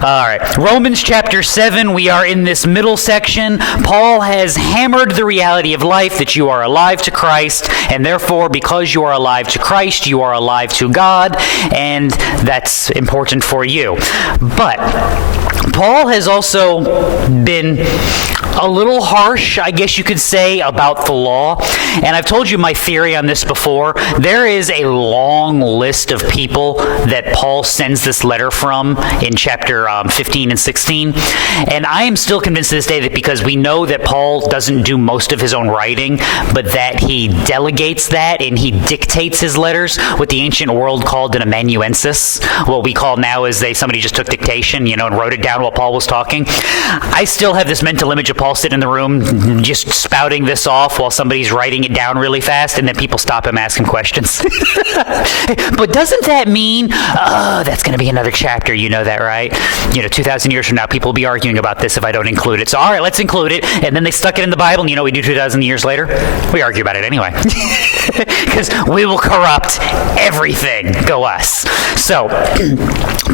All right. Romans chapter 7, we are in this middle section. Paul has hammered the reality of life that you are alive to Christ, and therefore, because you are alive to Christ, you are alive to God, and that's important for you. But Paul has also been a little harsh, I guess you could say, about the law. And I've told you my theory on this before. There is a long list of people that Paul sends this letter from in chapter 15 and 16. And I am still convinced to this day that because we know that Paul doesn't do most of his own writing, but that he delegates that and he dictates his letters, what the ancient world called an amanuensis. What we call now is somebody just took dictation, and wrote it down while Paul was talking. I still have this mental image of Paul sitting in the room just spouting this off while somebody's writing it down really fast, and then people stop him asking questions. But doesn't that mean, that's going to be another chapter, you know that, right? 2,000 years from now, people will be arguing about this if I don't include it. So, all right, let's include it. And then they stuck it in the Bible, and we do 2,000 years later? We argue about it anyway. Because we will corrupt everything. Go us. So,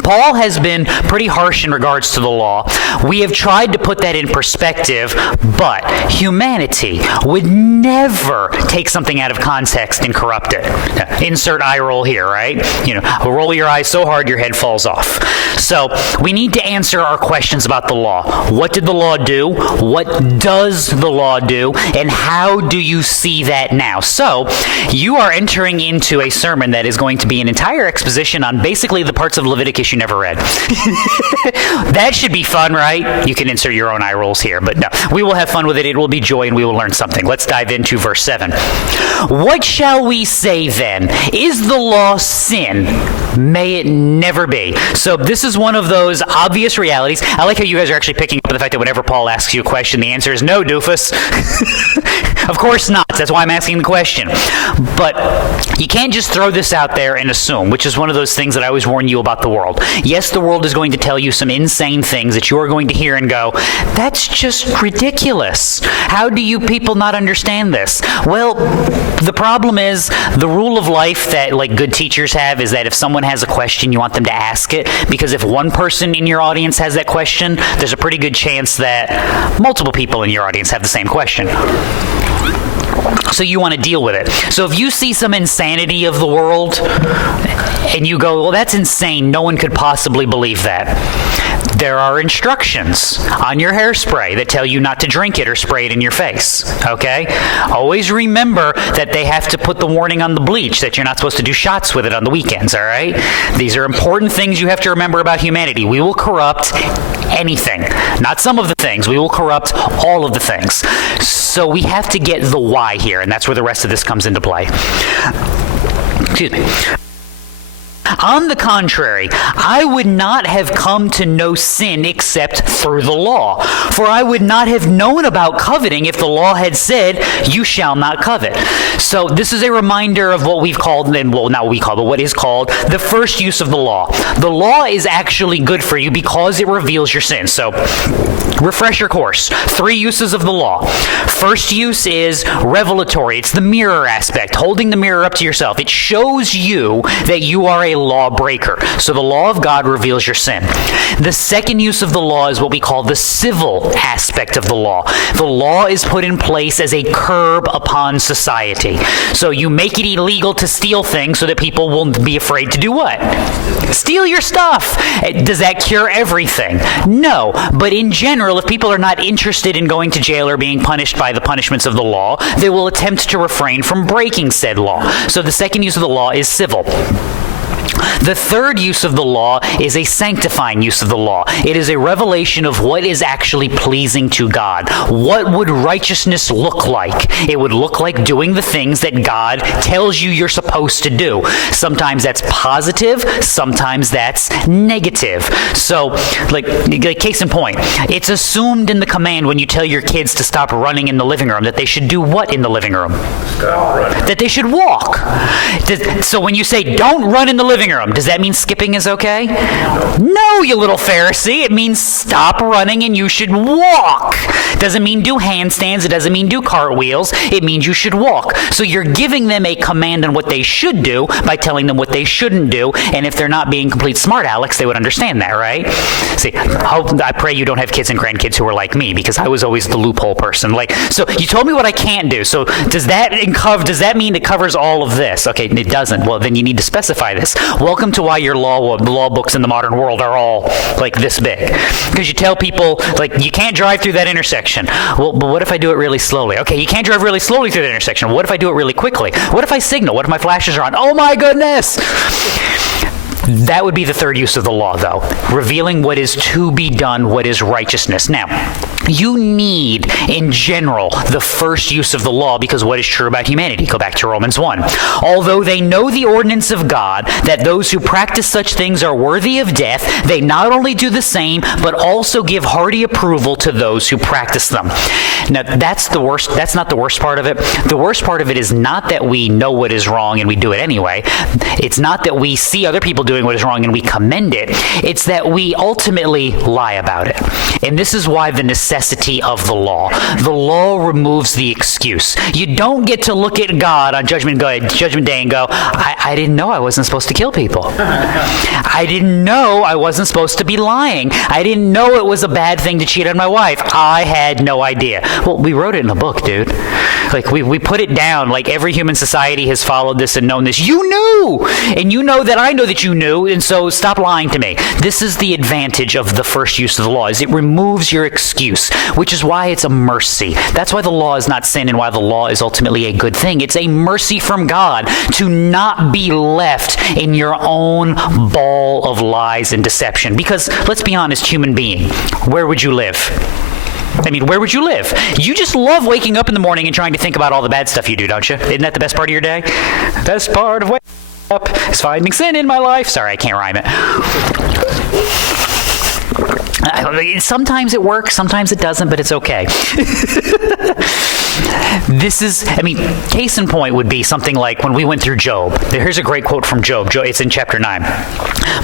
Paul has been pretty harsh in regards to the law. We have tried to put that in perspective, but humanity would never take something out of context and corrupt it. Insert eye roll here, right? Roll your eyes so hard your head falls off. So we need to answer our questions about the law. What did the law do? What does the law do? And how do you see that now? So you are entering into a sermon that is going to be an entire exposition on basically the parts of Leviticus you never read. That should be fun, right? You can insert your own eye rolls here, but no, we will have fun with it. It will be joy and we will learn something. Let's dive into verse 7. What shall we say then? Is the law sin? May it never be. So this is one of those obvious realities. I like how you guys are actually picking up on the fact that whenever Paul asks you a question, the answer is no, doofus. Of course not. That's why I'm asking the question. But you can't just throw this out there and assume, which is one of those things that I always warn you about the world. Yes, the world is going to tell you some insane things that you are going to hear and go, that's just ridiculous. How do you people not understand this? Well, the problem is the rule of life that good teachers have is that if someone has a question, you want them to ask it, because if one person in your audience has that question, there's a pretty good chance that multiple people in your audience have the same question. So you want to deal with it. So if you see some insanity of the world and you go, well, that's insane, no one could possibly believe that. There are instructions on your hairspray that tell you not to drink it or spray it in your face, okay? Always remember that they have to put the warning on the bleach that you're not supposed to do shots with it on the weekends, all right? These are important things you have to remember about humanity. We will corrupt anything. Not some of the things. We will corrupt all of the things. So we have to get the why here, and that's where the rest of this comes into play. Excuse me. On the contrary, I would not have come to know sin except through the law. For I would not have known about coveting if the law had said, you shall not covet. So this is a reminder of what we've called, not what we call, but what is called the first use of the law. The law is actually good for you because it reveals your sin. So refresh your course. 3 uses of the law. First use is revelatory. It's the mirror aspect, holding the mirror up to yourself. It shows you that you are a lawbreaker. So the law of God reveals your sin. The second use of the law is what we call the civil aspect of the law. The law is put in place as a curb upon society. So you make it illegal to steal things so that people won't be afraid to do what? Steal your stuff. Does that cure everything? No. But in general, if people are not interested in going to jail or being punished by the punishments of the law, they will attempt to refrain from breaking said law. So the second use of the law is civil. The third use of the law is a sanctifying use of the law. It is a revelation of what is actually pleasing to God. What would righteousness look like? It would look like doing the things that God tells you you're supposed to do. Sometimes that's positive, sometimes that's negative. So, like case in point, it's assumed in the command when you tell your kids to stop running in the living room that they should do what in the living room? Stop running. That they should walk. So when you say, don't run in the living room, interim. Does that mean skipping is okay? No, you little Pharisee. It means stop running and you should walk. Doesn't mean do handstands. It doesn't mean do cartwheels. It means you should walk. So you're giving them a command on what they should do by telling them what they shouldn't do. And if they're not being complete smart Alex, they would understand that, right? See, I pray you don't have kids and grandkids who are like me, because I was always the loophole person. So you told me what I can't do. So does that mean it covers all of this? Okay, it doesn't. Well, then you need to specify this. Welcome to why your law books in the modern world are all like this big. Because you tell people, you can't drive through that intersection. Well, but what if I do it really slowly? Okay, you can't drive really slowly through that intersection. What if I do it really quickly? What if I signal? What if my flashes are on? Oh my goodness! That would be the third use of the law, though. Revealing what is to be done, what is righteousness. Now, you need, in general, the first use of the law, because what is true about humanity? Go back to Romans 1. Although they know the ordinance of God, that those who practice such things are worthy of death, they not only do the same, but also give hearty approval to those who practice them. Now, that's the worst. That's not the worst part of it. The worst part of it is not that we know what is wrong and we do it anyway. It's not that we see other people doing what is wrong and we commend it. It's that we ultimately lie about it. And this is why the necessity of the law. The law removes the excuse. You don't get to look at God on Judgment Day and go, I didn't know I wasn't supposed to kill people. I didn't know I wasn't supposed to be lying. I didn't know it was a bad thing to cheat on my wife. I had no idea. Well, we wrote it in a book, dude. We put it down. Every human society has followed this and known this. You knew! And you know that I know that you knew, and so stop lying to me. This is the advantage of the first use of the law, is it removes your excuse, which is why it's a mercy. That's why the law is not sin and why the law is ultimately a good thing. It's a mercy from God to not be left in your own ball of lies and deception. Because, let's be honest, human being, where would you live? Where would you live? You just love waking up in the morning and trying to think about all the bad stuff you do, don't you? Isn't that the best part of your day? Best part of waking up is finding sin in my life. Sorry, I can't rhyme it. Sometimes it works, sometimes it doesn't, but it's okay. Case in point would be something like when we went through Job. Here's a great quote from Job. It's in chapter 9.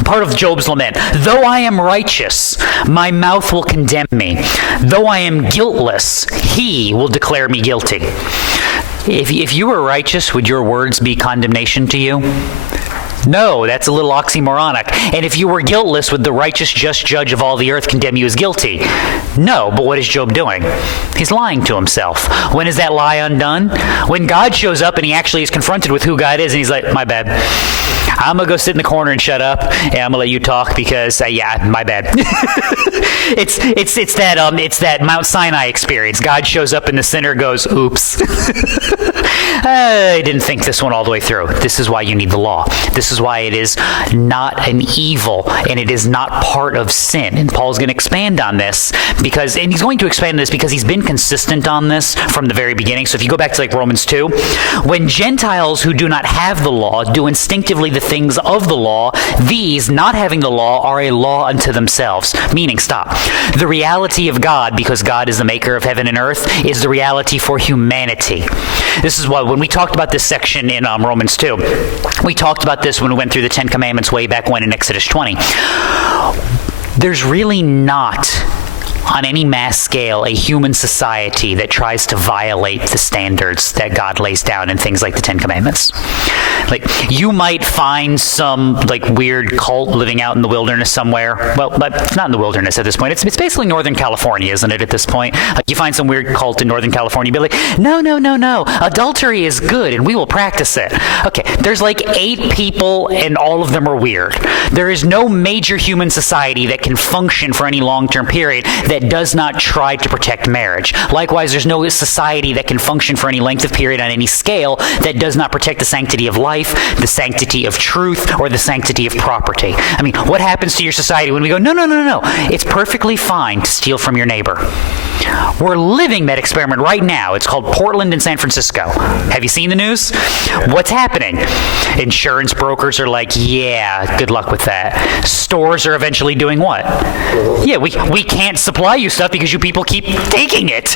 Part of Job's lament. Though I am righteous, my mouth will condemn me. Though I am guiltless, he will declare me guilty. If you were righteous, would your words be condemnation to you? No, that's a little oxymoronic. And if you were guiltless, would the righteous just judge of all the earth condemn you as guilty? No, but what is Job doing? He's lying to himself. When is that lie undone? When God shows up and he actually is confronted with who God is, and he's like, my bad. I'm going to go sit in the corner and shut up, and I'm going to let you talk because, my bad. It's that Mount Sinai experience. God shows up and the sinner goes, oops. I didn't think this one all the way through. This is why you need the law. This is why it is not an evil and it is not part of sin. And Paul's going to expand on this because he's been consistent on this from the very beginning. So if you go back to Romans 2, when Gentiles who do not have the law do instinctively the things of the law, these, not having the law, are a law unto themselves. Meaning, the reality of God, because God is the maker of heaven and earth, is the reality for humanity. This is why when we talked about this section in Romans 2, we talked about this when we went through the Ten Commandments way back when in Exodus 20. There's really not, on any mass scale, a human society that tries to violate the standards that God lays down in things like the Ten Commandments. You might find some weird cult living out in the wilderness somewhere. Well, but it's not in the wilderness at this point. It's basically Northern California, isn't it, at this point? You find some weird cult in Northern California, you'd be like, no. Adultery is good, and we will practice it. Okay, there's 8 people, and all of them are weird. There is no major human society that can function for any long-term period that does not try to protect marriage. Likewise, there's no society that can function for any length of period on any scale that does not protect the sanctity of life, the sanctity of truth, or the sanctity of property. What happens to your society when we go, no, it's perfectly fine to steal from your neighbor. We're living that experiment right now. It's called Portland and San Francisco. Have you seen the news? What's happening? Insurance brokers are like, yeah, good luck with that. Stores are eventually doing what? Yeah, we can't supply you stuff because you people keep taking it.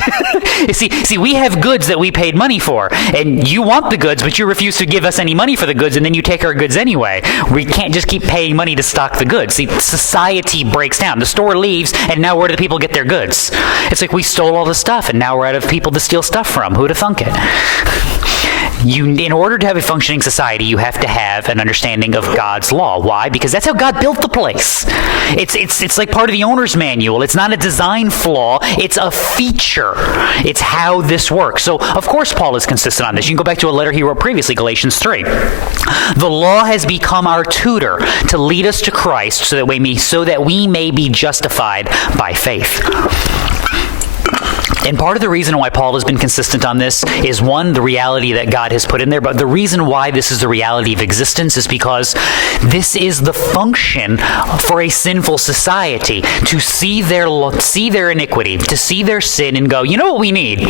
See, we have goods that we paid money for, and you want the goods, but you refuse to give us any money for the goods, and then you take our goods anyway. We can't just keep paying money to stock the goods. See, society breaks down. The store leaves, and now where do the people get their goods? It's like we stole all the stuff, and now we're out of people to steal stuff from. Who'd have thunk it? In order to have a functioning society, you have to have an understanding of God's law. Why? Because that's how God built the place. It's like part of the owner's manual. It's not a design flaw. It's a feature. It's how this works. So, of course, Paul is consistent on this. You can go back to a letter he wrote previously, Galatians 3. The law has become our tutor to lead us to Christ so that we may be justified by faith. And part of the reason why Paul has been consistent on this is, one, the reality that God has put in there, but the reason why this is the reality of existence is because this is the function for a sinful society, to see their iniquity, to see their sin and go, you know what we need?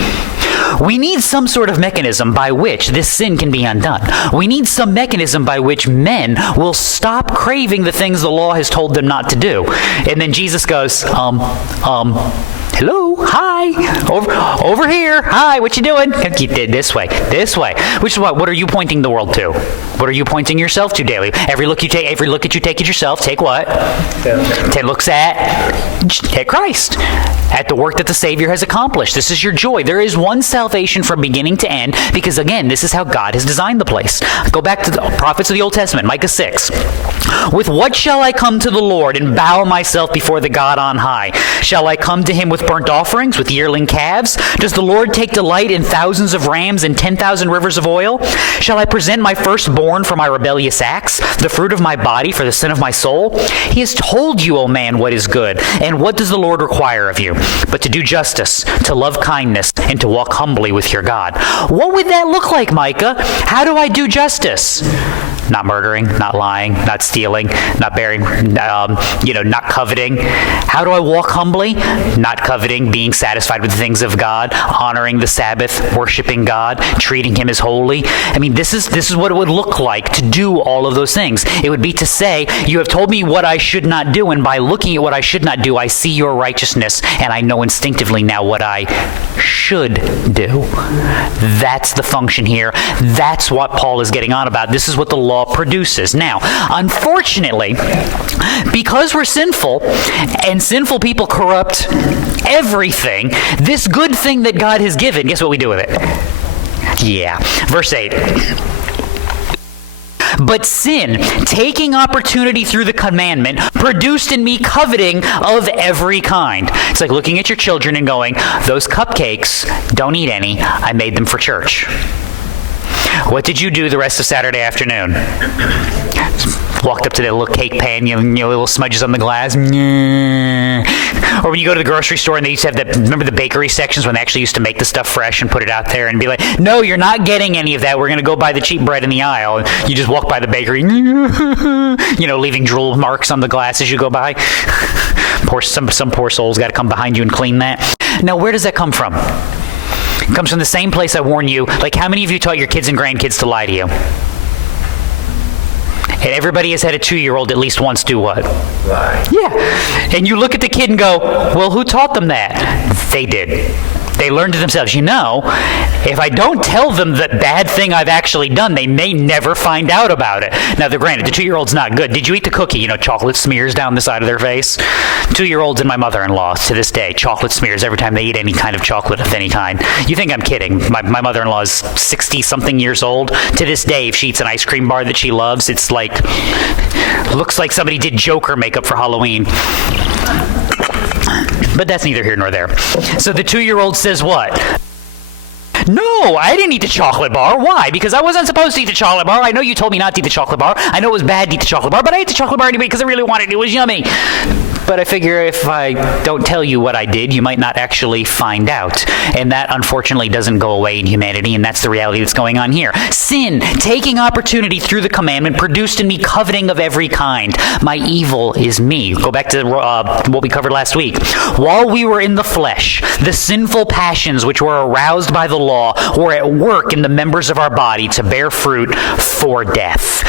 We need some sort of mechanism by which this sin can be undone. We need some mechanism by which men will stop craving the things the law has told them not to do. And then Jesus goes, hello, hi, over here, hi, what you doing? You did this way, which is what are you pointing the world to? What are you pointing yourself to daily? Every look you take at yourself, take what? 10 looks at Christ, at the work that the Savior has accomplished. This is your joy. There is one salvation from beginning to end, because again, this is how God has designed the place. Go back to the prophets of the Old Testament, Micah 6. With what shall I come to the Lord and bow myself before the God on high? Shall I come to him with burnt offerings, with yearling calves? Does the Lord take delight in thousands of rams and 10,000 rivers of oil? Shall I present my firstborn for my rebellious acts, the fruit of my body for the sin of my soul? He has told you, O man, what is good, and what does the Lord require of you? But to do justice, to love kindness, and to walk humbly with your God. What would that look like, Micah? How do I do justice? Not murdering, not lying, not stealing, not bearing, not coveting. How do I walk humbly? Not coveting, being satisfied with the things of God, honoring the Sabbath, worshiping God, treating him as holy. I mean, this is what it would look like to do all of those things. It would be to say, you have told me what I should not do, and by looking at what I should not do, I see your righteousness, and I know instinctively now what I should do. That's the function here. That's what Paul is getting on about. This is what the law produces. Now, unfortunately, because we're sinful, and sinful people corrupt everything, this good thing that God has given, guess what we do with it? Yeah. Verse 8. But sin, taking opportunity through the commandment, produced in me coveting of every kind. It's like looking at your children and going, those cupcakes, don't eat any. I made them for church. What did you do the rest of Saturday afternoon? Walked up to that little cake pan, little smudges on the glass. Or when you go to the grocery store and they used to have that, remember the bakery sections when they actually used to make the stuff fresh and put it out there and be like, no, you're not getting any of that. We're going to go buy the cheap bread in the aisle. And you just walk by the bakery, leaving drool marks on the glass as you go by. Some poor soul's got to come behind you and clean that. Now, where does that come from? It comes from the same place I warn you. Like, how many of you taught your kids and grandkids to lie to you? And everybody has had a 2-year-old at least once do what? Lie. Yeah. And you look at the kid and go, well, who taught them that? They did. They learned it themselves. If I don't tell them the bad thing I've actually done, they may never find out about it. Now, granted, the 2-year-old's not good. Did you eat the cookie? Chocolate smears down the side of their face? 2-year-olds and my mother-in-law, to this day, chocolate smears every time they eat any kind of chocolate of any kind. You think I'm kidding. My mother-in-law is 60-something years old. To this day, if she eats an ice cream bar that she loves, it's like, looks like somebody did Joker makeup for Halloween. But that's neither here nor there. So the 2-year-old says what? No, I didn't eat the chocolate bar. Why? Because I wasn't supposed to eat the chocolate bar. I know you told me not to eat the chocolate bar. I know it was bad to eat the chocolate bar, but I ate the chocolate bar anyway because I really wanted it. It was yummy. But I figure if I don't tell you what I did, you might not actually find out. And that, unfortunately, doesn't go away in humanity, and that's the reality that's going on here. Sin, taking opportunity through the commandment, produced in me coveting of every kind. My evil is me. Go back to what we covered last week. While we were in the flesh, the sinful passions which were aroused by the law were at work in the members of our body to bear fruit for death.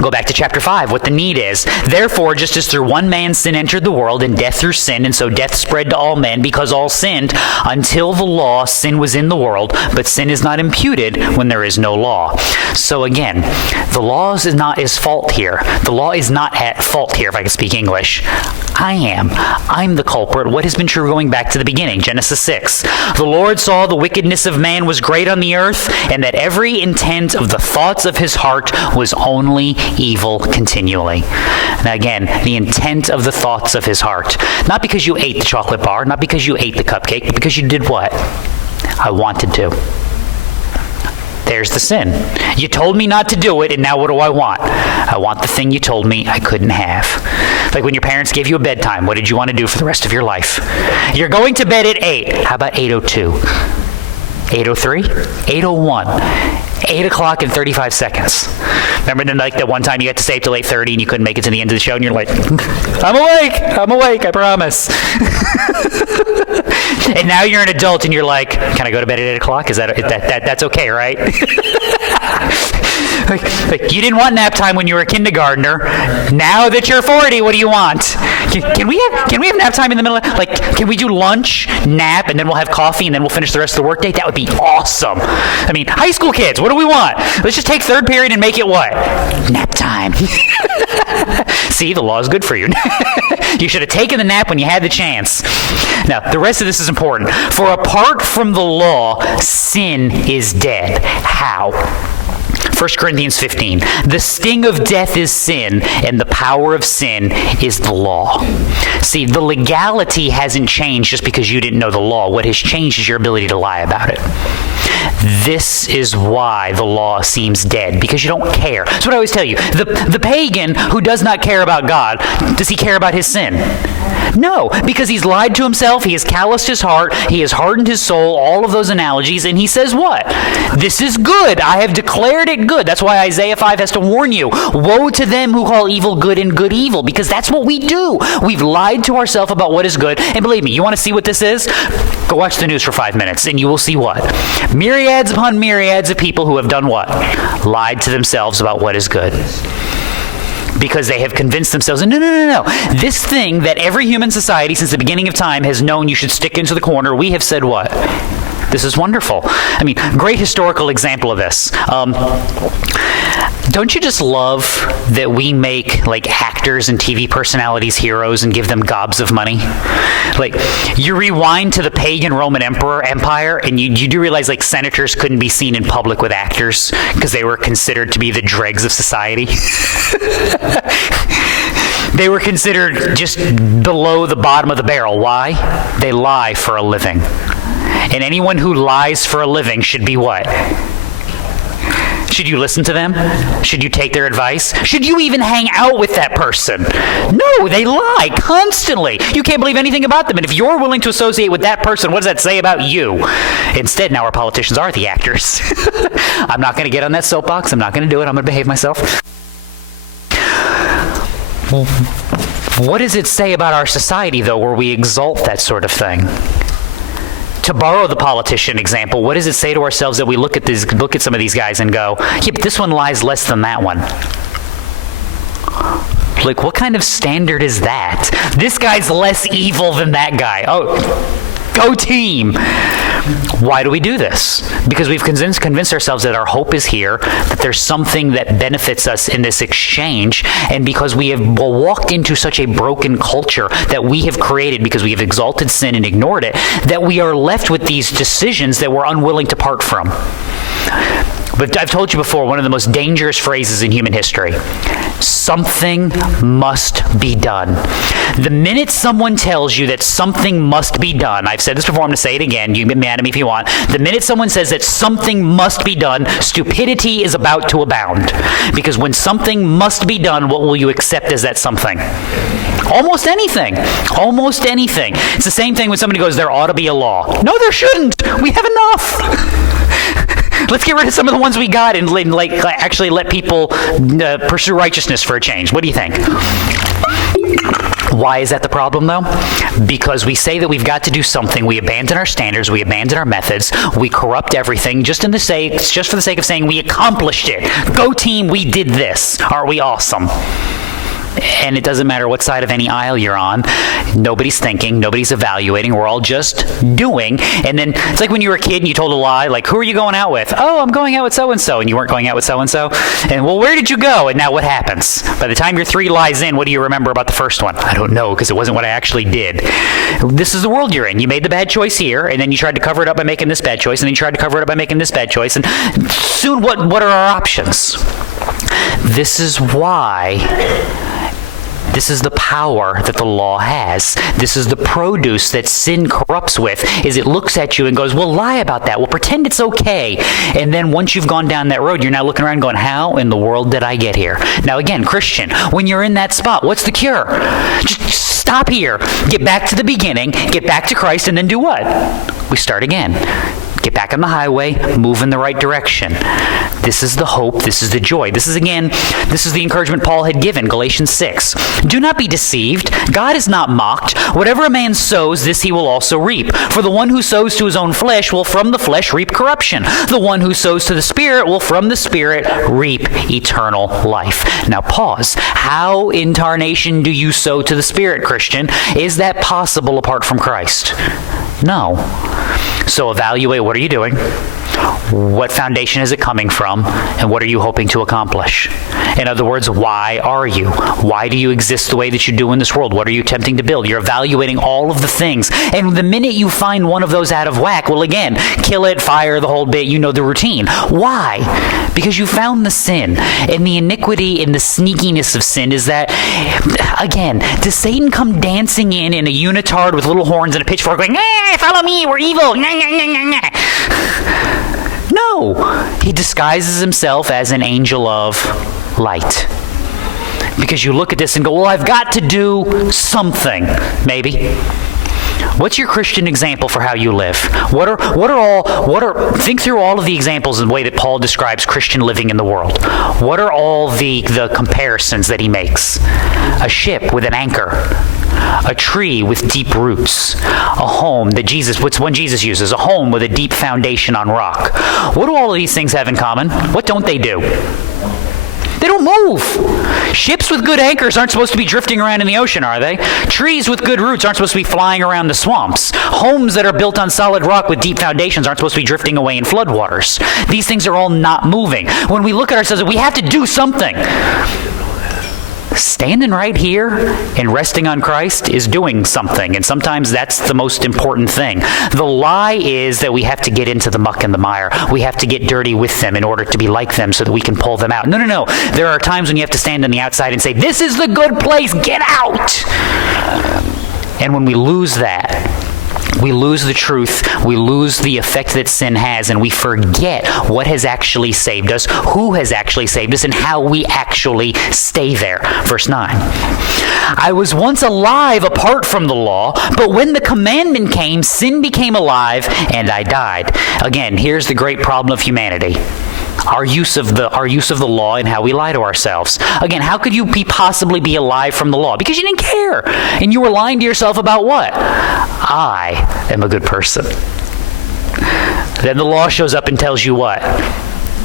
Go back to chapter 5, what the need is. Therefore, just as through one man sin entered the world, and death through sin, and so death spread to all men because all sinned. Until the law, sin was in the world, but sin is not imputed when there is no law. So again, the law is not his fault here. The law is not at fault here, if I can speak English. I am. I'm the culprit. What has been true going back to the beginning? Genesis 6. The Lord saw the wickedness of man was great on the earth, and that every intent of the thoughts of his heart was only evil continually. Now again, the intent of the thoughts of his heart. Not because you ate the chocolate bar, not because you ate the cupcake, but because you did what? I wanted to. There's the sin. You told me not to do it, and now what do I want? I want the thing you told me I couldn't have. Like when your parents gave you a bedtime, what did you want to do for the rest of your life? You're going to bed at 8. How about 8:02? 8:03? 8:01? 8 o'clock and 35 seconds. Remember that one time you got to stay up till 8:30 and you couldn't make it to the end of the show and you're like, I'm awake, I promise. And now you're an adult and you're like, can I go to bed at 8 o'clock? Is that's okay, right? Like you didn't want nap time when you were a kindergartner. Now that you're 40, what do you want? Can we have nap time in the middle of, can we do lunch, nap, and then we'll have coffee and then we'll finish the rest of the workday? That would be awesome. I mean, high school kids, what do we want? Let's just take third period and make it what? Nap time. See, the law is good for you. You should have taken the nap when you had the chance. Now, the rest of this is important. For apart from the law, sin is dead. How? 1 Corinthians 15. The sting of death is sin, and the power of sin is the law. See, the legality hasn't changed just because you didn't know the law. What has changed is your ability to lie about it. This is why the law seems dead, because you don't care. That's what I always tell you. The pagan who does not care about God, does he care about his sin? No, because he's lied to himself, he has calloused his heart, he has hardened his soul, all of those analogies, and he says what? This is good. I have declared it good. That's why Isaiah 5 has to warn you. Woe to them who call evil good and good evil, because that's what we do. We've lied to ourselves about what is good. And believe me, you want to see what this is? Go watch the news for 5 minutes, and you will see what? Myriads upon myriads of people who have done what? Lied to themselves about what is good. Because they have convinced themselves, no. This thing that every human society since the beginning of time has known you should stick into the corner, we have said what? This is wonderful. I mean, great historical example of this. Don't you just love that we make actors and TV personalities heroes and give them gobs of money? You rewind to the pagan Roman Empire and you do realize senators couldn't be seen in public with actors because they were considered to be the dregs of society. They were considered just below the bottom of the barrel. Why? They lie for a living. And anyone who lies for a living should be what? Should you listen to them? Should you take their advice? Should you even hang out with that person? No, they lie constantly. You can't believe anything about them. And if you're willing to associate with that person, what does that say about you? Instead, now our politicians are the actors. I'm not going to get on that soapbox. I'm not going to do it. I'm going to behave myself. What does it say about our society, though, where we exalt that sort of thing? To borrow the politician example, what does it say to ourselves that we look at some of these guys and go, yeah, but this one lies less than that one? What kind of standard is that? This guy's less evil than that guy. Oh, go team! Why do we do this? Because we've convinced ourselves that our hope is here, that there's something that benefits us in this exchange, and because we have walked into such a broken culture that we have created because we have exalted sin and ignored it, that we are left with these decisions that we're unwilling to part from. But I've told you before, one of the most dangerous phrases in human history: something must be done. The minute someone tells you that something must be done, I've said this before, I'm going to say it again, you can get mad at me if you want. The minute someone says that something must be done, stupidity is about to abound. Because when something must be done, what will you accept as that something? Almost anything. Almost anything. It's the same thing when somebody goes, there ought to be a law. No, there shouldn't. We have enough. Let's get rid of some of the ones we got and actually let people pursue righteousness for a change. What do you think? Why is that the problem, though? Because we say that we've got to do something. We abandon our standards. We abandon our methods. We corrupt everything just for the sake of saying we accomplished it. Go team, we did this. Aren't we awesome? And it doesn't matter what side of any aisle you're on. Nobody's thinking. Nobody's evaluating. We're all just doing. And then it's like when you were a kid and you told a lie, like, who are you going out with? Oh, I'm going out with so-and-so. And you weren't going out with so-and-so. And, well, where did you go? And now what happens? By the time you're 3 lies in, what do you remember about the first one? I don't know, because it wasn't what I actually did. This is the world you're in. You made the bad choice here, and then you tried to cover it up by making this bad choice, and then you tried to cover it up by making this bad choice. And soon, what are our options? This is why... This is the power that the law has. This is the produce that sin corrupts with, is it looks at you and goes, well, lie about that. Well, pretend it's okay. And then once you've gone down that road, you're now looking around going, how in the world did I get here? Now, again, Christian, when you're in that spot, what's the cure? Just stop here. Get back to the beginning. Get back to Christ, and then do what? We start again. Get back on the highway, move in the right direction. This is the hope, this is the joy. This is the encouragement Paul had given, Galatians 6. Do not be deceived. God is not mocked. Whatever a man sows, this he will also reap. For the one who sows to his own flesh will from the flesh reap corruption. The one who sows to the Spirit will from the Spirit reap eternal life. Now pause. How in tarnation do you sow to the Spirit, Christian? Is that possible apart from Christ? No. So evaluate, what are you doing? What foundation is it coming from? And what are you hoping to accomplish? In other words, why are you? Why do you exist the way that you do in this world? What are you attempting to build? You're evaluating all of the things. And the minute you find one of those out of whack, well, again, kill it, fire, the whole bit, you know the routine. Why? Because you found the sin. And the iniquity and the sneakiness of sin is that, again, does Satan come dancing in a unitard with little horns and a pitchfork going, follow me, we're evil, No, he disguises himself as an angel of light. Because you look at this and go, well, I've got to do something, maybe. What's your Christian example for how you live? Think through all of the examples in the way that Paul describes Christian living in the world. What are all the comparisons that he makes? A ship with an anchor. A tree with deep roots. A home that what's one Jesus uses? A home with a deep foundation on rock. What do all of these things have in common? What don't they do? They don't move. Ships with good anchors aren't supposed to be drifting around in the ocean, are they? Trees with good roots aren't supposed to be flying around the swamps. Homes that are built on solid rock with deep foundations aren't supposed to be drifting away in floodwaters. These things are all not moving. When we look at ourselves, we have to do something. Standing right here and resting on Christ is doing something, and sometimes that's the most important thing. The lie is that we have to get into the muck and the mire. We have to get dirty with them in order to be like them so that we can pull them out. No. There are times when you have to stand on the outside and say, this is the good place, get out! And when we lose that, we lose the truth, we lose the effect that sin has, and we forget what has actually saved us, who has actually saved us, and how we actually stay there. Verse 9. I was once alive apart from the law, but when the commandment came, sin became alive, and I died. Again, here's the great problem of humanity. Our use of the law and how we lie to ourselves. Again, how could you possibly be alive from the law? Because you didn't care. And you were lying to yourself about what? I am a good person. Then the law shows up and tells you what?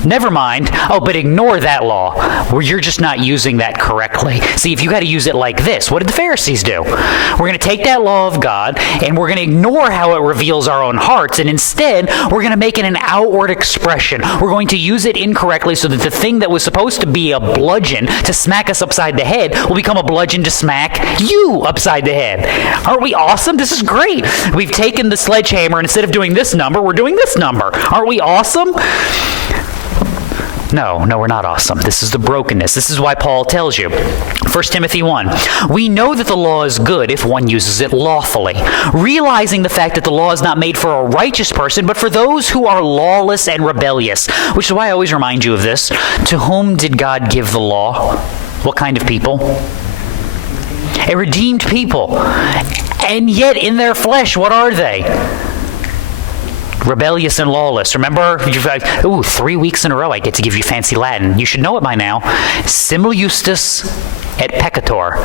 Never mind. Oh, but ignore that law, where you're just not using that correctly. See, if you got to use it like this, what did the Pharisees do? We're going to take that law of God, and we're going to ignore how it reveals our own hearts, and instead, we're going to make it an outward expression. We're going to use it incorrectly so that the thing that was supposed to be a bludgeon to smack us upside the head will become a bludgeon to smack you upside the head. Aren't we awesome? This is great. We've taken the sledgehammer, and instead of doing this number, we're doing this number. Aren't we awesome? No, we're not awesome. This is the brokenness. This is why Paul tells you. 1 Timothy 1, we know that the law is good if one uses it lawfully, realizing the fact that the law is not made for a righteous person, but for those who are lawless and rebellious. Which is why I always remind you of this. To whom did God give the law? What kind of people? A redeemed people. And yet in their flesh, what are they? Rebellious and lawless. Remember, 3 weeks in a row I get to give you fancy Latin. You should know it by now. Simul justus et peccator.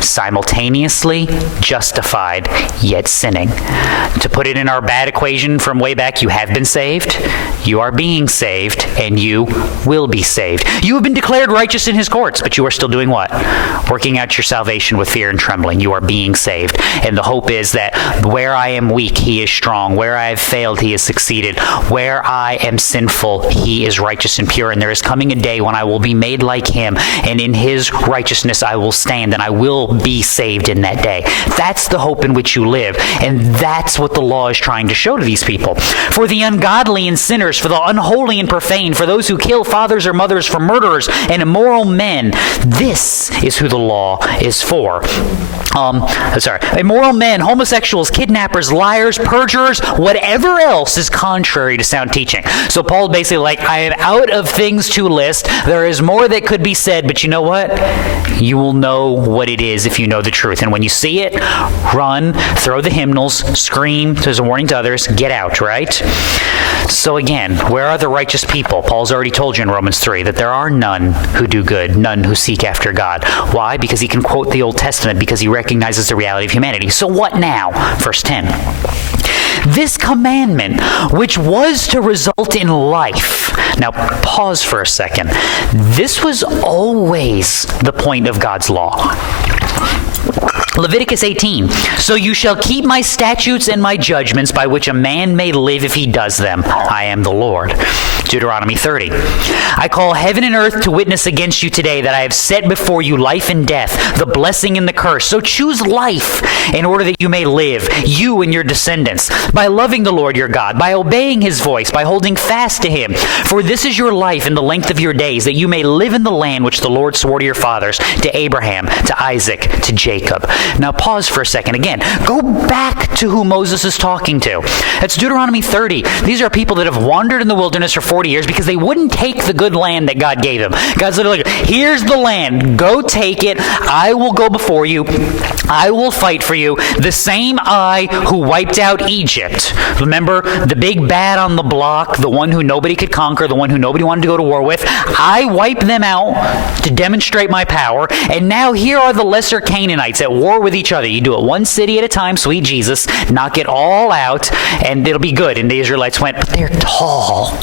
Simultaneously justified, yet sinning. To put it in our bad equation from way back, you have been saved, you are being saved, and you will be saved. You have been declared righteous in his courts, but you are still doing what? Working out your salvation with fear and trembling. You are being saved. And the hope is that where I am weak, he is strong. Where I have failed, he has succeeded. Where I am sinful, he is righteous and pure. And there is coming a day when I will be made like him, and in his righteousness I will stand, and I will be saved in that day. That's the hope in which you live, and that's what the law is trying to show to these people. For the ungodly and sinners, for the unholy and profane, for those who kill fathers or mothers, for murderers and immoral men, this is who the law is for. Immoral men, homosexuals, kidnappers, liars, perjurers, whatever else is contrary to sound teaching. So Paul basically I am out of things to list. There is more that could be said, but you know what? You will know what it is if you know the truth. And when you see it, run, throw the hymnals, scream, there's a warning to others, get out, right? So again, where are the righteous people? Paul's already told you in Romans 3 that there are none who do good, none who seek after God. Why? Because he can quote the Old Testament, because he recognizes the reality of humanity. So what now? Verse 10. This commandment, which was to result in life. Now, pause for a second. This was always the point of God's law. Leviticus 18, so you shall keep my statutes and my judgments by which a man may live if he does them. I am the Lord. Deuteronomy 30, I call heaven and earth to witness against you today that I have set before you life and death, the blessing and the curse. So choose life in order that you may live, you and your descendants, by loving the Lord your God, by obeying his voice, by holding fast to him. For this is your life and the length of your days, that you may live in the land which the Lord swore to your fathers, to Abraham, to Isaac, to Jacob. Now pause for a second. Again, go back to who Moses is talking to. That's Deuteronomy 30. These are people that have wandered in the wilderness for 40 years because they wouldn't take the good land that God gave them. God's literally, here's the land. Go take it. I will go before you. I will fight for you. The same I who wiped out Egypt. Remember, the big bad on the block, the one who nobody could conquer, the one who nobody wanted to go to war with. I wiped them out to demonstrate my power. And now here are the lesser Canaanites at war with each other. You do it one city at a time, sweet Jesus, knock it all out, and it'll be good. And the Israelites went, but they're tall.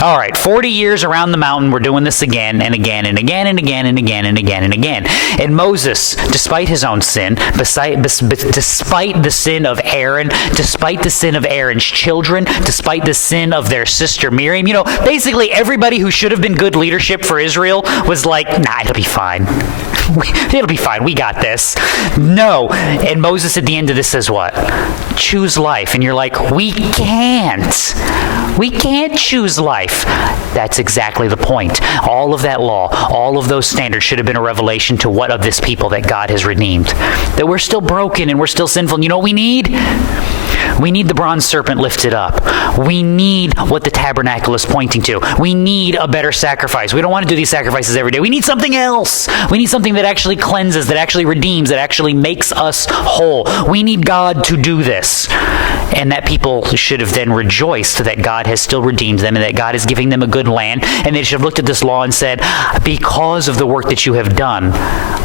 All right, 40 years around the mountain, we're doing this again and again and again and again and again and again and again. And Moses, despite his own sin, despite the sin of Aaron, despite the sin of Aaron's children, despite the sin of their sister Miriam, basically everybody who should have been good leadership for Israel was like, nah, it'll be fine. It'll be fine. We got this. No. And Moses at the end of this says what? Choose life. And you're like, we can't. We can't choose life. That's exactly the point. All of that law, all of those standards should have been a revelation to what of this people that God has redeemed. That we're still broken and we're still sinful. And you know what we need? We need the bronze serpent lifted up. We need what the tabernacle is pointing to. We need a better sacrifice. We don't want to do these sacrifices every day. We need something else. We need something that actually cleanses, that actually redeems, that actually makes us whole. We need God to do this. And that people should have then rejoiced that God has still redeemed them and that God is giving them a good land. And they should have looked at this law and said, because of the work that you have done,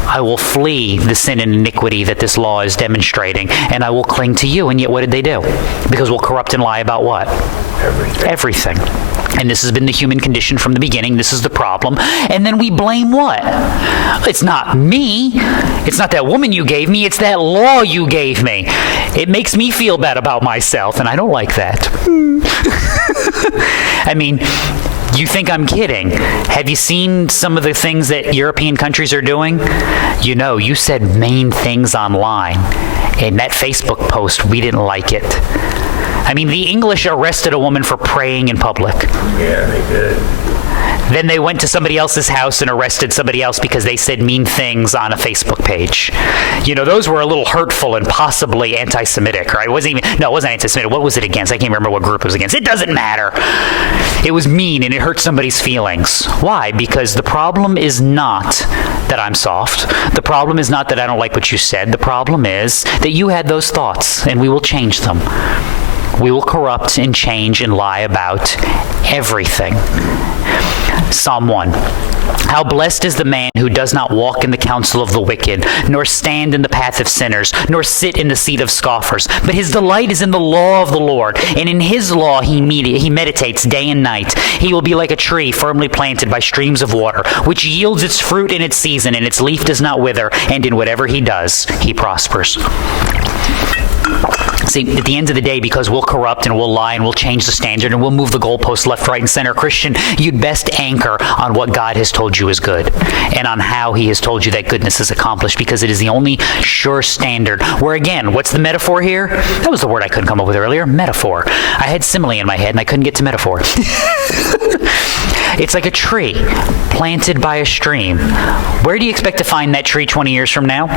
I will flee the sin and iniquity that this law is demonstrating, and I will cling to you. And yet what did they do? Because we'll corrupt and lie about what? Everything. And this has been the human condition from the beginning. This is the problem. And then we blame what? It's not me. It's not that woman you gave me. It's that law you gave me. It makes me feel bad about myself, and I don't like that. I mean, you think I'm kidding. Have you seen some of the things that European countries are doing? You said mean things online. In that Facebook post, we didn't like it. I mean, the English arrested a woman for praying in public. Yeah, they did. Then they went to somebody else's house and arrested somebody else because they said mean things on a Facebook page. You know, those were a little hurtful and possibly anti-Semitic, right? It wasn't anti-Semitic. What was it against? I can't remember what group it was against. It doesn't matter. It was mean and it hurt somebody's feelings. Why? Because the problem is not that I'm soft. The problem is not that I don't like what you said. The problem is that you had those thoughts, and we will change them. We will corrupt and change and lie about everything. Psalm 1. How blessed is the man who does not walk in the counsel of the wicked, nor stand in the path of sinners, nor sit in the seat of scoffers. But his delight is in the law of the Lord, and in his law he meditates day and night. He will be like a tree firmly planted by streams of water, which yields its fruit in its season, and its leaf does not wither, and in whatever he does, he prospers. See, at the end of the day, because we'll corrupt and we'll lie and we'll change the standard and we'll move the goalposts left, right, and center, Christian, you'd best anchor on what God has told you is good and on how he has told you that goodness is accomplished, because it is the only sure standard. Where, again, what's the metaphor here? That was the word I couldn't come up with earlier. Metaphor. I had simile in my head and I couldn't get to metaphor. It's like a tree planted by a stream. Where do you expect to find that tree 20 years from now?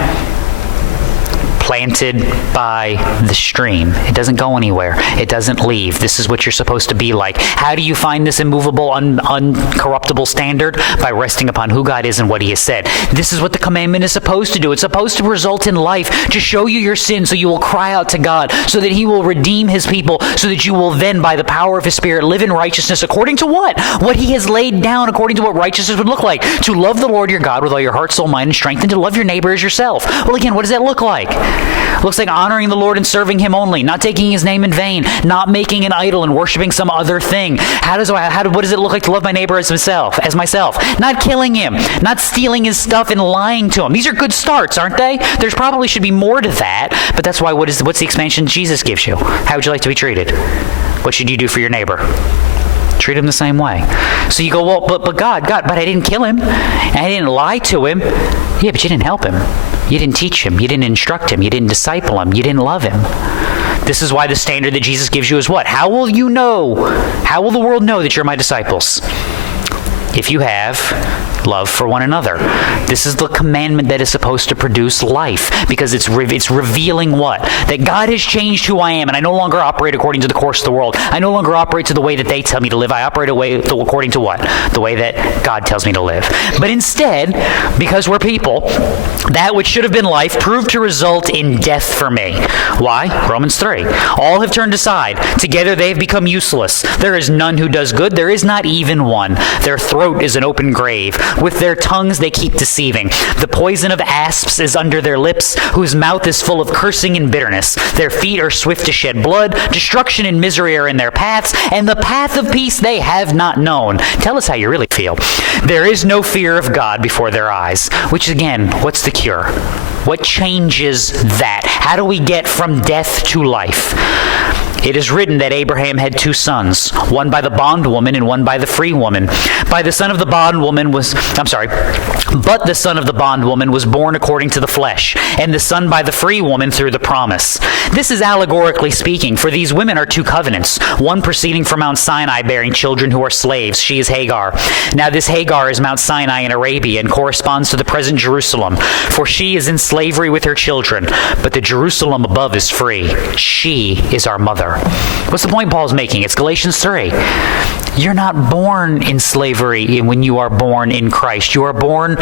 Planted by the stream. It doesn't go anywhere. It doesn't leave. This is what you're supposed to be like. How do you find this immovable, uncorruptible standard? By resting upon who God is and what he has said. This is what the commandment is supposed to do. It's supposed to result in life, to show you your sin so you will cry out to God, so that he will redeem his people, so that you will then, by the power of his Spirit, live in righteousness according to what? What he has laid down according to what righteousness would look like. To love the Lord your God with all your heart, soul, mind, and strength, and to love your neighbor as yourself. Well, again, what does that look like? It looks like honoring the Lord and serving him only, not taking his name in vain, not making an idol and worshiping some other thing. What does it look like to love my neighbor as myself? Not killing him, not stealing his stuff and lying to him. These are good starts, aren't they? There's probably should be more to that, but that's why what's the expansion Jesus gives you? How would you like to be treated? What should you do for your neighbor? Treat him the same way. So you go, well, but God, but I didn't kill him, and I didn't lie to him. Yeah, but you didn't help him. You didn't teach him. You didn't instruct him. You didn't disciple him. You didn't love him. This is why the standard that Jesus gives you is what? How will you know? How will the world know that you're my disciples? If you have love for one another. This is the commandment that is supposed to produce life, because it's revealing what? That God has changed who I am, and I no longer operate according to the course of the world. I no longer operate to the way that they tell me to live. I operate according to what? The way that God tells me to live. But instead, because we're people, that which should have been life proved to result in death for me. Why? Romans 3. All have turned aside. Together they have become useless. There is none who does good. There is not even one. Their throat is an open grave. With their tongues they keep deceiving. The poison of asps is under their lips, whose mouth is full of cursing and bitterness. Their feet are swift to shed blood. Destruction and misery are in their paths, and the path of peace they have not known. Tell us how you really feel. There is no fear of God before their eyes. Which, again, what's the cure? What changes that? How do we get from death to life? It is written that Abraham had two sons, one by the bondwoman and one by the free woman. But the son of the bondwoman was born according to the flesh, and the son by the free woman through the promise. This is allegorically speaking, for these women are two covenants, one proceeding from Mount Sinai bearing children who are slaves. She is Hagar. Now this Hagar is Mount Sinai in Arabia and corresponds to the present Jerusalem, for she is in slavery with her children, but the Jerusalem above is free. She is our mother. What's the point Paul's making? It's Galatians 3. You're not born in slavery when you are born in Christ. You are born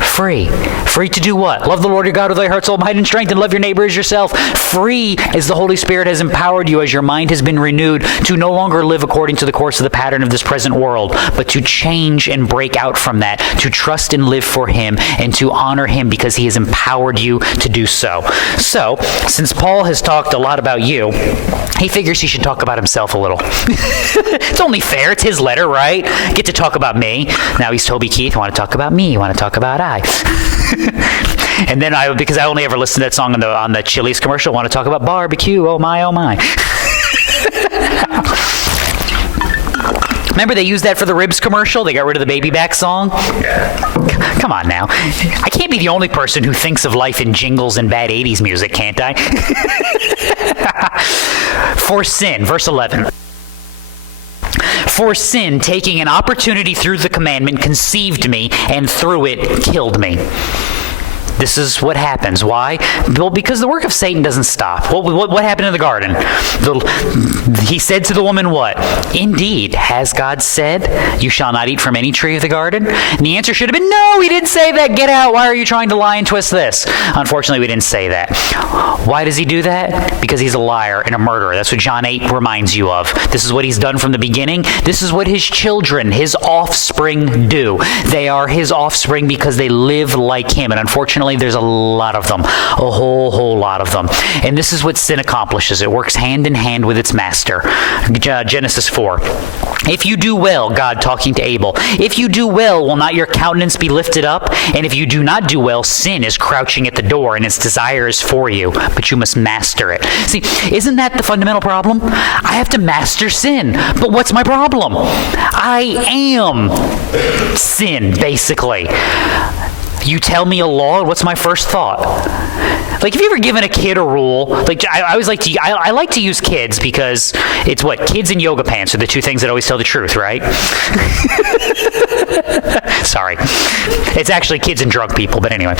free. Free to do what? Love the Lord your God with all your heart, soul, mind, and strength, and love your neighbor as yourself. Free as the Holy Spirit has empowered you, as your mind has been renewed, to no longer live according to the course of the pattern of this present world, but to change and break out from that, to trust and live for him, and to honor him because he has empowered you to do so. So, since Paul has talked a lot about you, he figures he should talk about himself a little. It's only fair. It's his letter, right? Get to talk about me. Now he's Toby Keith. I want to talk about me. I want to talk about I. And then because I only ever listen to that song on the Chili's commercial, I want to talk about barbecue. Oh my, oh my. Remember they used that for the ribs commercial? They got rid of the baby back song? Yeah. Come on now. I can't be the only person who thinks of life in jingles and bad 80s music, can't I? For sin, verse 11. For sin, taking an opportunity through the commandment, conceived me, and through it killed me. This is what happens. Why? Well, because the work of Satan doesn't stop. What happened in the garden? He said to the woman what? Indeed, has God said, you shall not eat from any tree of the garden? And the answer should have been, no, he didn't say that. Get out. Why are you trying to lie and twist this? Unfortunately, we didn't say that. Why does he do that? Because he's a liar and a murderer. That's what John 8 reminds you of. This is what he's done from the beginning. This is what his children, his offspring, do. They are his offspring because they live like him. And unfortunately, there's a lot of them, a whole lot of them. And this is what sin accomplishes. It works hand in hand with its master. Genesis 4. If you do well, God talking to Abel, if you do well, will not your countenance be lifted up? And if you do not do well, sin is crouching at the door and its desire is for you, but you must master it. See, isn't that the fundamental problem? I have to master sin. But what's my problem? I am sin, basically. You tell me a law, what's my first thought? Like, have you ever given a kid a rule? Like, I always like to, I like to use kids because it's what? Kids and yoga pants are the two things that always tell the truth, right? Sorry. It's actually kids and drunk people, but anyway.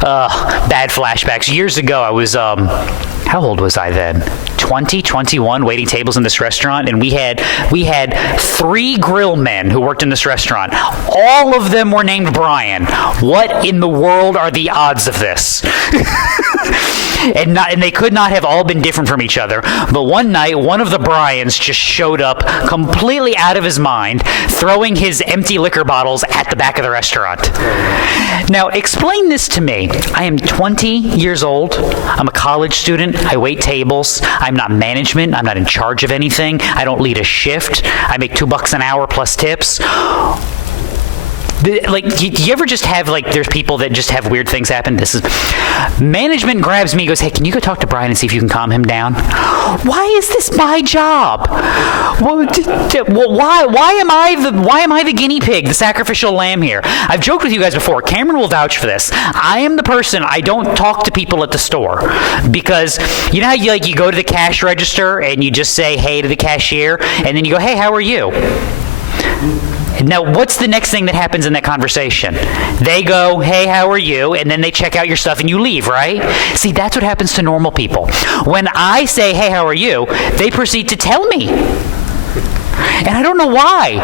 Bad flashbacks. Years ago, I was, how old was I then? 20, 21, waiting tables in this restaurant, and we had 3 grill men who worked in this restaurant. All of them were named Brian. What in the world are the odds of this? And they could not have all been different from each other. But one night, one of the Bryans just showed up completely out of his mind, throwing his empty liquor bottles at the back of the restaurant. Now, explain this to me. I am 20 years old. I'm a college student. I wait tables. I'm not management. I'm not in charge of anything. I don't lead a shift. I make $2 an hour plus tips. Like, do you ever just have, like, there's people that just have weird things happen? This is, management grabs me and goes, hey, can you go talk to Brian and see if you can calm him down? Why is this my job? Why am I the guinea pig, the sacrificial lamb here? I've joked with you guys before. Cameron will vouch for this. I am the person, I don't talk to people at the store because you know how you go to the cash register and you just say hey to the cashier and then you go, hey, how are you? Now, what's the next thing that happens in that conversation? They go, hey, how are you? And then they check out your stuff and you leave, right? See, that's what happens to normal people. When I say, hey, how are you? They proceed to tell me. And I don't know why.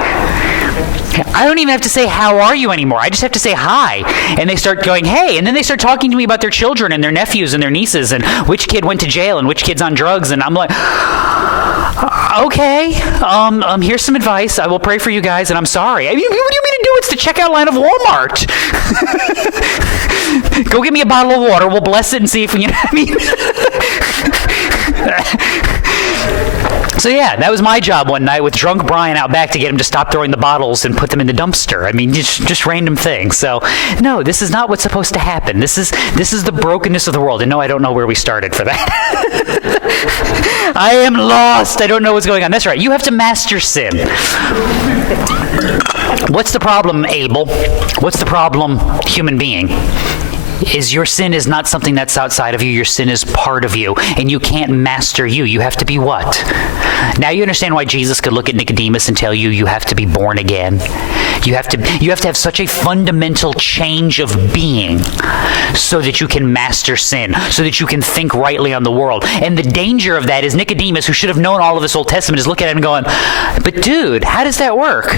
I don't even have to say, how are you anymore? I just have to say hi. And they start going, hey. And then they start talking to me about their children and their nephews and their nieces and which kid went to jail and which kid's on drugs. And I'm like, okay, here's some advice. I will pray for you guys, and I'm sorry. I mean, what do you mean to do? It's the checkout line of Walmart. Go get me a bottle of water. We'll bless it and see if we, you know what I mean? So yeah, that was my job one night with drunk Brian out back to get him to stop throwing the bottles and put them in the dumpster. I mean, just random things. So no, this is not what's supposed to happen. This is the brokenness of the world. And no, I don't know where we started for that. I am lost. I don't know what's going on. That's right. You have to master sin. What's the problem, Abel? What's the problem, human being? Is your sin is not something that's outside of you. Your sin is part of you, and you can't master you. You have to be what? Now you understand why Jesus could look at Nicodemus and tell you, you have to be born again. You have to have such a fundamental change of being so that you can master sin, so that you can think rightly on the world. And the danger of that is Nicodemus, who should have known all of this Old Testament, is looking at him and going, but dude, how does that work?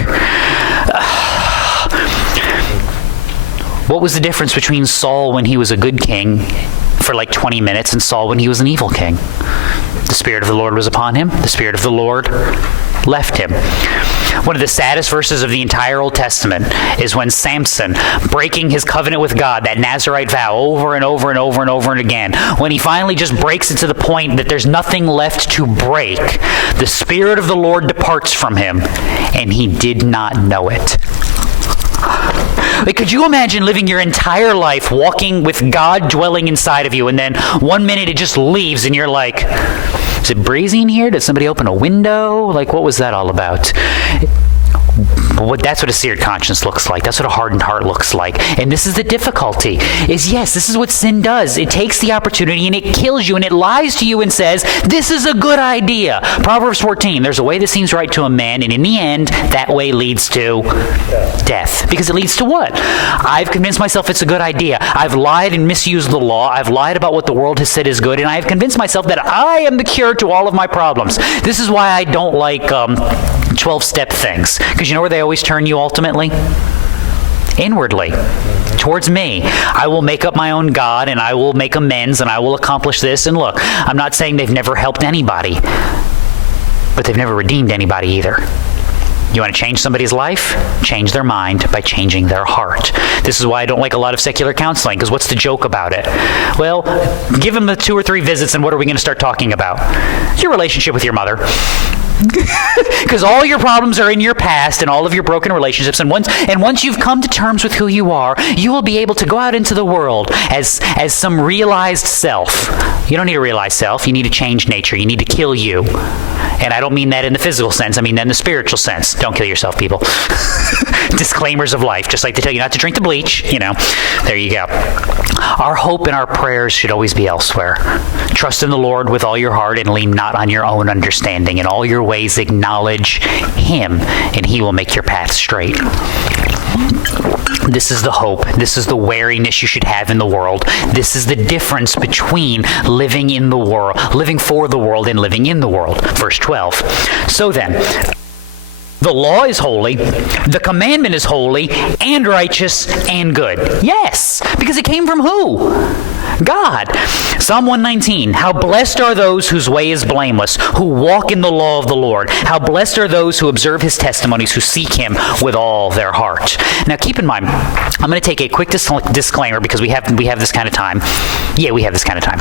What was the difference between Saul when he was a good king for like 20 minutes and Saul when he was an evil king? The Spirit of the Lord was upon him. The Spirit of the Lord left him. One of the saddest verses of the entire Old Testament is when Samson, breaking his covenant with God, that Nazirite vow over and over and over and over and again, when he finally just breaks it to the point that there's nothing left to break, the Spirit of the Lord departs from him, and he did not know it. Like, could you imagine living your entire life walking with God dwelling inside of you, and then one minute it just leaves and you're like, is it breezy in here? Did somebody open a window? Like, what was that all about? That's what a seared conscience looks like. That's what a hardened heart looks like. And this is the difficulty, is yes, this is what sin does. It takes the opportunity and it kills you and it lies to you and says, this is a good idea. Proverbs 14, there's a way that seems right to a man, and in the end, that way leads to death. Because it leads to what? I've convinced myself it's a good idea. I've lied and misused the law. I've lied about what the world has said is good, and I've convinced myself that I am the cure to all of my problems. This is why I don't like 12-step things. Because you know where they always turn you ultimately? Inwardly. Towards me. I will make up my own God, and I will make amends, and I will accomplish this. And look, I'm not saying they've never helped anybody, but they've never redeemed anybody either. You want to change somebody's life? Change their mind by changing their heart. This is why I don't like a lot of secular counseling, because what's the joke about it? Well, give them the 2 or 3 visits, and what are we going to start talking about? Your relationship with your mother. Because all your problems are in your past and all of your broken relationships. And once you've come to terms with who you are, you will be able to go out into the world as some realized self. You don't need a realized self. You need to change nature. You need to kill you. And I don't mean that in the physical sense. I mean that in the spiritual sense. Don't kill yourself, people. Disclaimers of life. Just like they tell you not to drink the bleach. There you go. Our hope and our prayers should always be elsewhere. Trust in the Lord with all your heart and lean not on your own understanding. In all your ways acknowledge Him, and He will make your path straight. This is the hope. This is the wariness you should have in the world. This is the difference between living in the world, living for the world, and living in the world. Verse 12. So then, the law is holy, the commandment is holy, and righteous, and good. Yes, because it came from who? God. Psalm 119, how blessed are those whose way is blameless, who walk in the law of the Lord. How blessed are those who observe His testimonies, who seek Him with all their heart. Now keep in mind, I'm going to take a quick disclaimer because we have this kind of time. Yeah, we have this kind of time.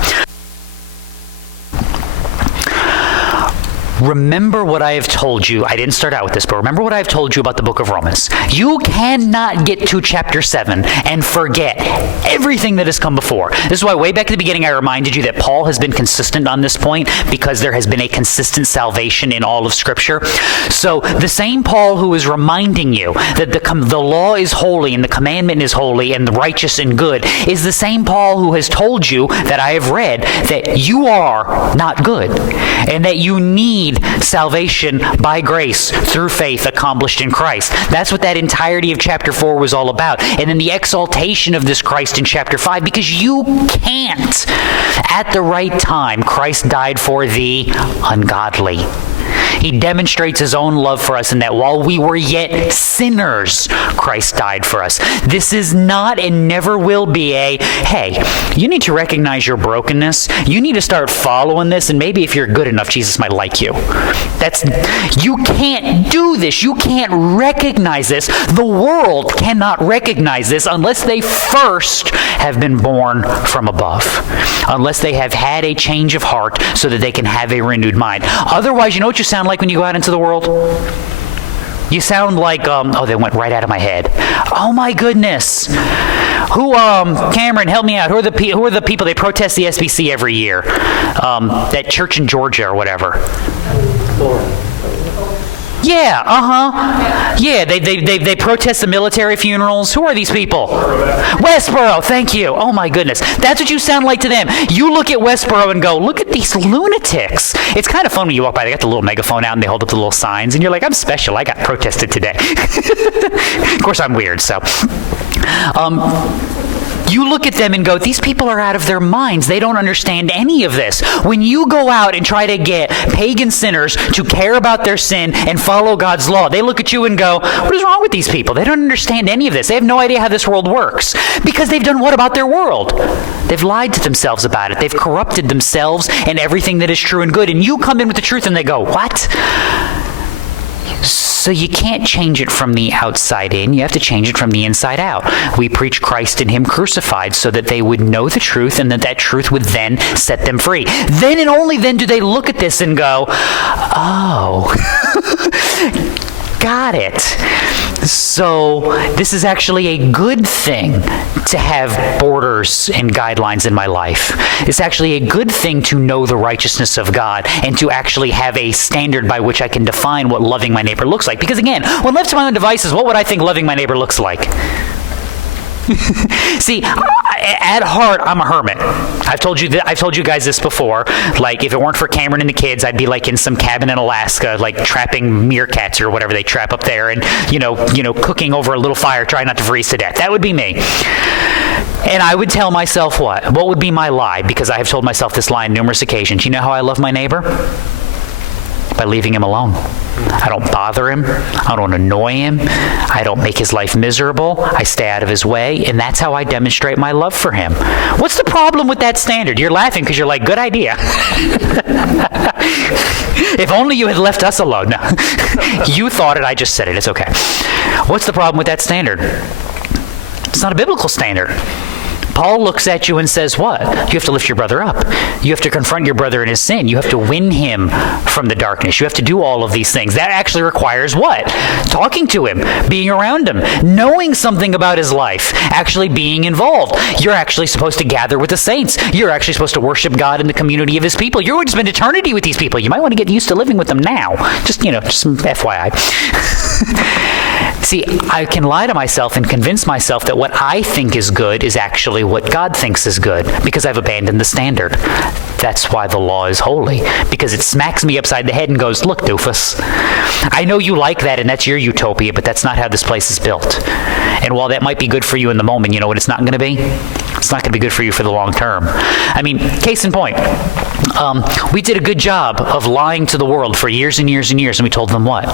Remember what I have told you. I didn't start out with this, but remember what I have told you about the book of Romans. You cannot get to chapter 7 and forget everything that has come before. This is why way back at the beginning I reminded you that Paul has been consistent on this point because there has been a consistent salvation in all of Scripture. So the same Paul who is reminding you that the law is holy and the commandment is holy and righteous and good is the same Paul who has told you that I have read that you are not good and that you need salvation by grace through faith accomplished in Christ. That's what that entirety of chapter 4 was all about. And then the exaltation of this Christ in chapter 5, because you can't. At the right time, Christ died for the ungodly. He demonstrates His own love for us in that while we were yet sinners, Christ died for us. This is not and never will be hey, you need to recognize your brokenness. You need to start following this, and maybe if you're good enough, Jesus might like you. You can't do this. You can't recognize this. The world cannot recognize this unless they first have been born from above. Unless they have had a change of heart so that they can have a renewed mind. Otherwise, you know what you sound like when you go out into the world? You sound like, they went right out of my head. Oh my goodness. Cameron, help me out. Who are the people, they protest the SBC every year? That church in Georgia or whatever. Yeah, Yeah, they protest the military funerals. Who are these people? Westboro, thank you. Oh my goodness. That's what you sound like to them. You look at Westboro and go, look at these lunatics. It's kind of fun when you walk by. They got the little megaphone out and they hold up the little signs and you're like, I'm special. I got protested today. Of course, I'm weird, so. You look at them and go, these people are out of their minds. They don't understand any of this. When you go out and try to get pagan sinners to care about their sin and follow God's law, they look at you and go, what is wrong with these people? They don't understand any of this. They have no idea how this world works. Because they've done what about their world? They've lied to themselves about it. They've corrupted themselves and everything that is true and good. And you come in with the truth and they go, what? So you can't change it from the outside in. You have to change it from the inside out. We preach Christ and Him crucified so that they would know the truth and that truth would then set them free. Then and only then do they look at this and go, oh, got it. So this is actually a good thing to have borders and guidelines in my life. It's actually a good thing to know the righteousness of God and to actually have a standard by which I can define what loving my neighbor looks like. Because again, when left to my own devices, what would I think loving my neighbor looks like? See, at heart, I'm a hermit. I've told you guys this before. Like, if it weren't for Cameron and the kids, I'd be like in some cabin in Alaska, like trapping meerkats or whatever they trap up there, and you know, cooking over a little fire, trying not to freeze to death. That would be me. And I would tell myself what? What would be my lie? Because I have told myself this lie on numerous occasions. You know how I love my neighbor? By leaving him alone. I don't bother him. I don't annoy him. I don't make his life miserable. I stay out of his way, and that's how I demonstrate my love for him. What's the problem with that standard? You're laughing because you're like, good idea. If only you had left us alone. No. You thought it, I just said it. It's okay. What's the problem with that standard? It's not a biblical standard. Paul looks at you and says what? You have to lift your brother up. You have to confront your brother in his sin. You have to win him from the darkness. You have to do all of these things. That actually requires what? Talking to him, being around him, knowing something about his life, actually being involved. You're actually supposed to gather with the saints. You're actually supposed to worship God in the community of his people. You're going to spend eternity with these people. You might want to get used to living with them now. Just some FYI. See, I can lie to myself and convince myself that what I think is good is actually what God thinks is good, because I've abandoned the standard. That's why the law is holy, because it smacks me upside the head and goes, look, doofus, I know you like that and that's your utopia, but that's not how this place is built. And while that might be good for you in the moment, you know what it's not going to be? It's not going to be good for you for the long term. I mean, case in point, we did a good job of lying to the world for years and years and years, and we told them what?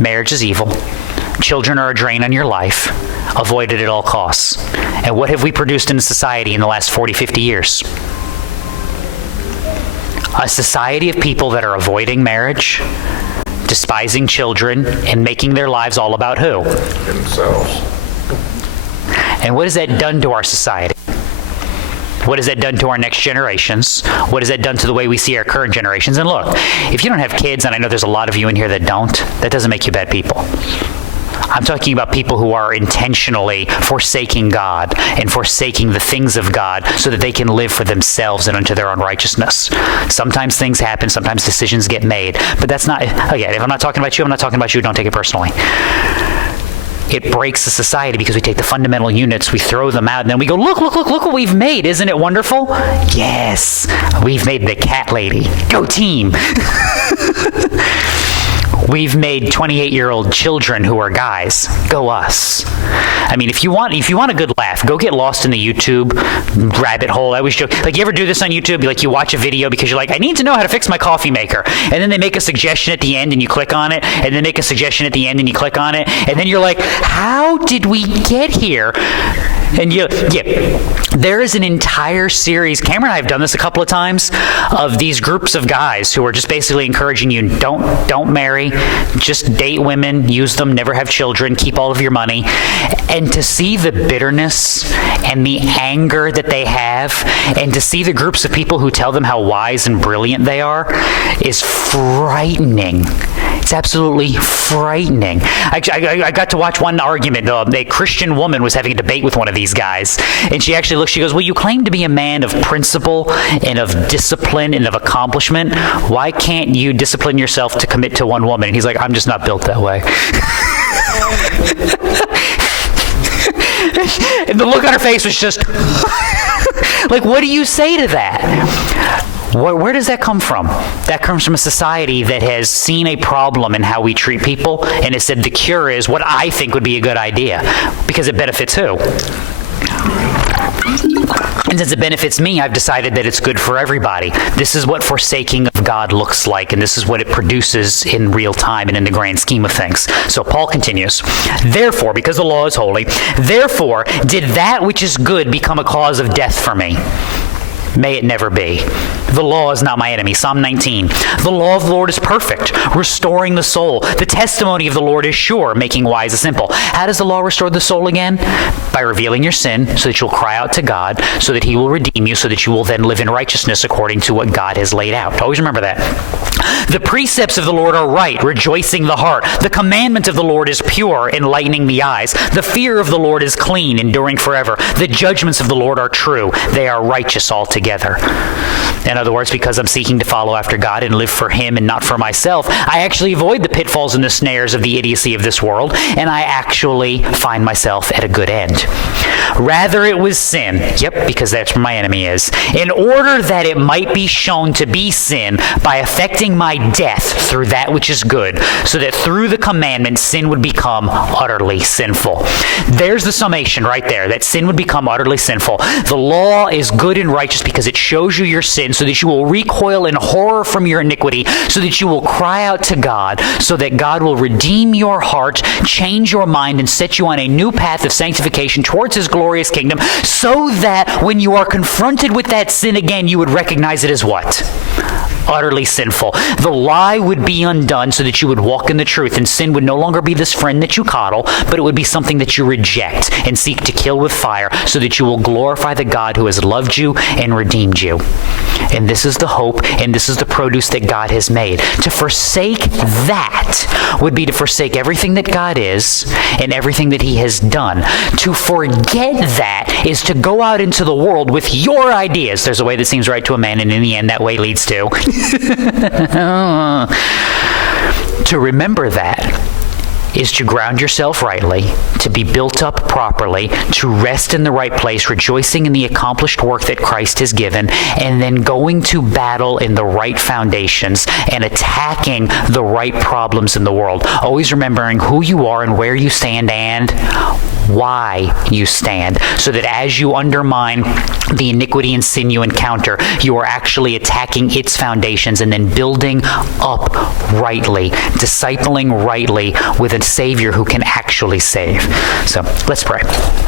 Marriage is evil. Children are a drain on your life. Avoid it at all costs. And what have we produced in society in the last 40, 50 years? A society of people that are avoiding marriage, despising children, and making their lives all about who? Themselves. And what has that done to our society? What has that done to our next generations? What has that done to the way we see our current generations? And look, if you don't have kids, and I know there's a lot of you in here that don't, that doesn't make you bad people. I'm talking about people who are intentionally forsaking God and forsaking the things of God so that they can live for themselves and unto their own righteousness. Sometimes things happen, sometimes decisions get made, but that's not, again, if I'm not talking about you, I'm not talking about you, don't take it personally. It breaks the society because we take the fundamental units, we throw them out, and then we go, look what we've made. Isn't it wonderful? Yes, we've made the cat lady. Go team. We've made 28-year-old children who are guys. Go us. I mean, if you want a good laugh, go get lost in the YouTube rabbit hole. I always joke, like, you ever do this on YouTube? Like, you watch a video because you're like, I need to know how to fix my coffee maker. And then they make a suggestion at the end and you click on it, and then make a suggestion at the end and you click on it, and then you're like, how did we get here? And there is an entire series, Cameron and I have done this a couple of times, of these groups of guys who are just basically encouraging you, don't marry, just date women, use them, never have children, keep all of your money. And to see the bitterness and the anger that they have, and to see the groups of people who tell them how wise and brilliant they are, is frightening. It's absolutely frightening. I got to watch one argument. A Christian woman was having a debate with one of these guys, and she actually looked, she goes, well, you claim to be a man of principle and of discipline and of accomplishment. Why can't you discipline yourself to commit to one woman? And he's like, I'm just not built that way. And the look on her face was just like, what do you say to that? Where does that come from? That comes from a society that has seen a problem in how we treat people and has said the cure is what I think would be a good idea because it benefits who? And since it benefits me, I've decided that it's good for everybody. This is what forsaking of God looks like, and this is what it produces in real time and in the grand scheme of things. So Paul continues, therefore, because the law is holy, therefore did that which is good become a cause of death for me. May it never be. The law is not my enemy. Psalm 19. The law of the Lord is perfect, restoring the soul. The testimony of the Lord is sure, making wise the simple. How does the law restore the soul again? By revealing your sin so that you'll cry out to God, so that he will redeem you, so that you will then live in righteousness according to what God has laid out. Always remember that. The precepts of the Lord are right, rejoicing the heart. The commandment of the Lord is pure, enlightening the eyes. The fear of the Lord is clean, enduring forever. The judgments of the Lord are true. They are righteous altogether. In other words, because I'm seeking to follow after God and live for him and not for myself, I actually avoid the pitfalls and the snares of the idiocy of this world, and I actually find myself at a good end. Rather, it was sin. Yep, because that's where my enemy is. In order that it might be shown to be sin by affecting my death through that which is good, so that through the commandment, sin would become utterly sinful. There's the summation right there, that sin would become utterly sinful. The law is good and righteous because it shows you your sin, so that you will recoil in horror from your iniquity, so that you will cry out to God, so that God will redeem your heart, change your mind, and set you on a new path of sanctification towards his glorious kingdom, so that when you are confronted with that sin again, you would recognize it as what? Utterly sinful. The lie would be undone so that you would walk in the truth, and sin would no longer be this friend that you coddle, but it would be something that you reject and seek to kill with fire, so that you will glorify the God who has loved you and redeemed you. And this is the hope, and this is the produce that God has made. To forsake that would be to forsake everything that God is and everything that he has done. To forget that is to go out into the world with your ideas. There's a way that seems right to a man, and in the end that way leads to. To remember that is to ground yourself rightly, to be built up properly, to rest in the right place, rejoicing in the accomplished work that Christ has given, and then going to battle in the right foundations and attacking the right problems in the world. Always remembering who you are and where you stand and why you stand, so that as you undermine the iniquity and sin you encounter, you are actually attacking its foundations and then building up rightly, discipling rightly with a Savior who can actually save. So let's pray.